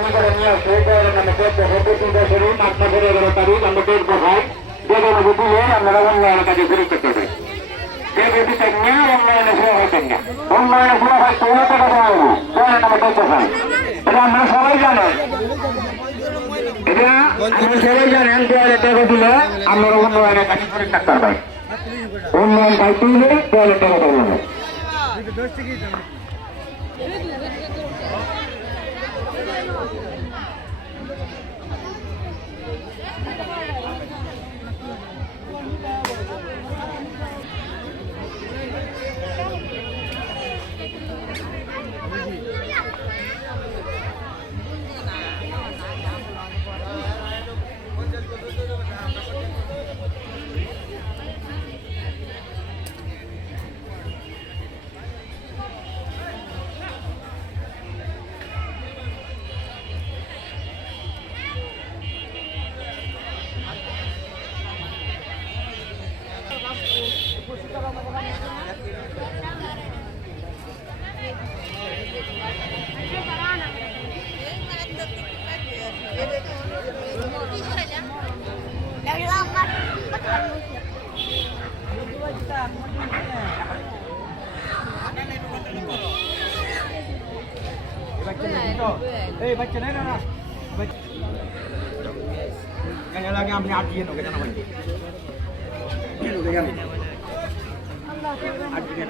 কর্মী করে নিয়ে আসে আমাকে 25 বছরে 5 মাসের 11 তারিখ আমরা দেখবো ভাই যেগুলো দিলে আপনারা উন্নয়নের কাজে গুরুত্ব করবেন যে গতিতে নিয়ে উন্নয়নের সময় হয়েছেন না উন্নয়নের সময় হয় 16 টাকা দেওয়া হবো চলেন আমরা দেখতে পাই এটা আপনারা সবাই জানেন এটা আপনারা সবাই জানেন টয়লেট টাকা দিলে আপনারা উন্নয়নের কাজে গুরুত্ব করবেন উন্নয়ন দায়িত্ব দিলে টয়লেট টাকা দেওয়া হবে Eh, baca ni na. Yang lagi ambil ajian okey jangan main. Okey kan. Ajian.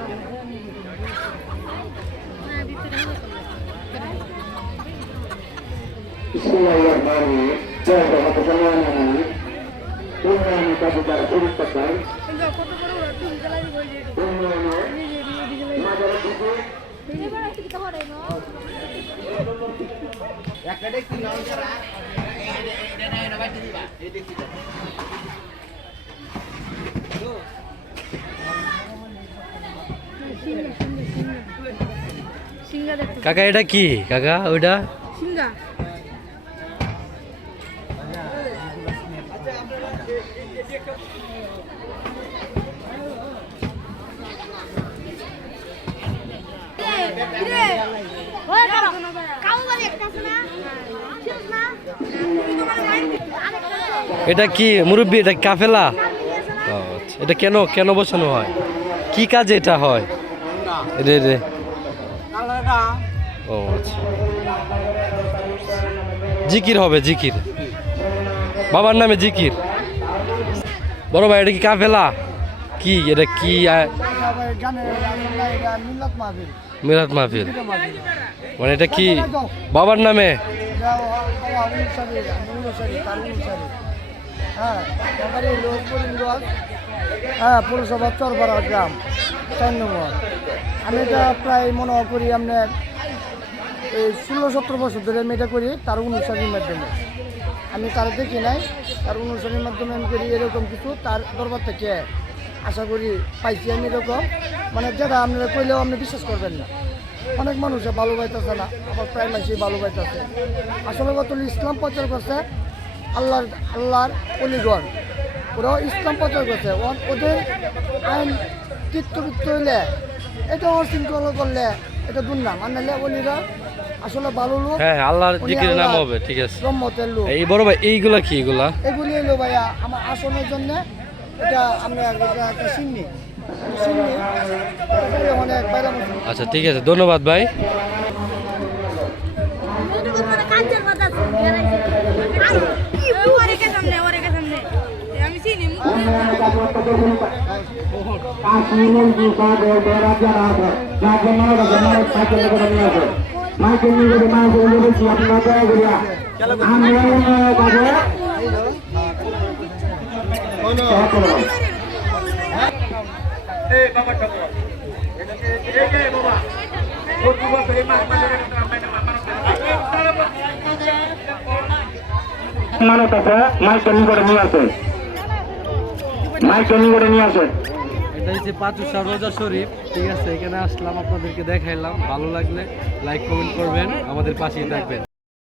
Bismillahirrahmanirrahim. Jaga kesenangan ini. Tuhan kita bicara urut tekan. কাকা এটা কি কাকা ওইটা সিঙ্গা এটা কি মুরব্বি এটা কাফেলা এটা কেন কেন বসানো হয় কি কাজে এটা হয় রে রে ও আচ্ছা জিকির হবে জিকির বাবার নামে জিকির বড় ভাই এটা কি কাফেলা কি এটা কি মিলাদ মাহফিল মানে এটা কি বাবার নামে হ্যাঁ পৌরসভা চরপাড়া গ্রাম 4 নম্বর আমি এটা প্রায় মনে করি আপনার এই 16-17 বছর ধরে আমি এটা করি তার অনুষ্ঠানের মাধ্যমে আমি তার দেখি নাই তার অনুষ্ঠানের মাধ্যমে আমি করি এরকম কিছু তার দরবার থেকে আশা করি পাইছি আমি এরকম মানে যেটা আপনারা কইলেও আপনি বিশ্বাস করবেন না অনেক মানুষে ভালো পাইতেছে না আবার প্রায় মানুষই ভালো পাইতেছে আসলে কত ইসলাম প্রচার করছে আল্লাহর অলিগণ ওরাও ইসলাম প্রচার করছে ওদের আইন চিত্তবৃত্ত হইলে এটা অশৃঙ্খলা করলে এটা দুর্নাম আর নাহলে অলিরা আসলে ভালো লোক হ্যাঁ আল্লাহর জিকিরের নাম হবে ঠিক আছে রহমতের লোক এই বড় ভাই এইগুলা কি এগুলা এগুলি হলো ভাইয়া আমার আসনের জন্য এটা আমরা একটা চিনি অনেক বাইরে আচ্ছা ঠিক আছে ধন্যবাদ ভাই মানুষ আছে মাইকেল করে নিয়ে আসে মাইকেল করে নিয়ে আসে এটা হচ্ছে পাঁচুষা রোজা শরীফ ঠিক আছে এখানে আসলাম আপনাদেরকে দেখাইলাম ভালো লাগলে লাইক কমেন্ট করবেন আমাদের পাশেই থাকবেন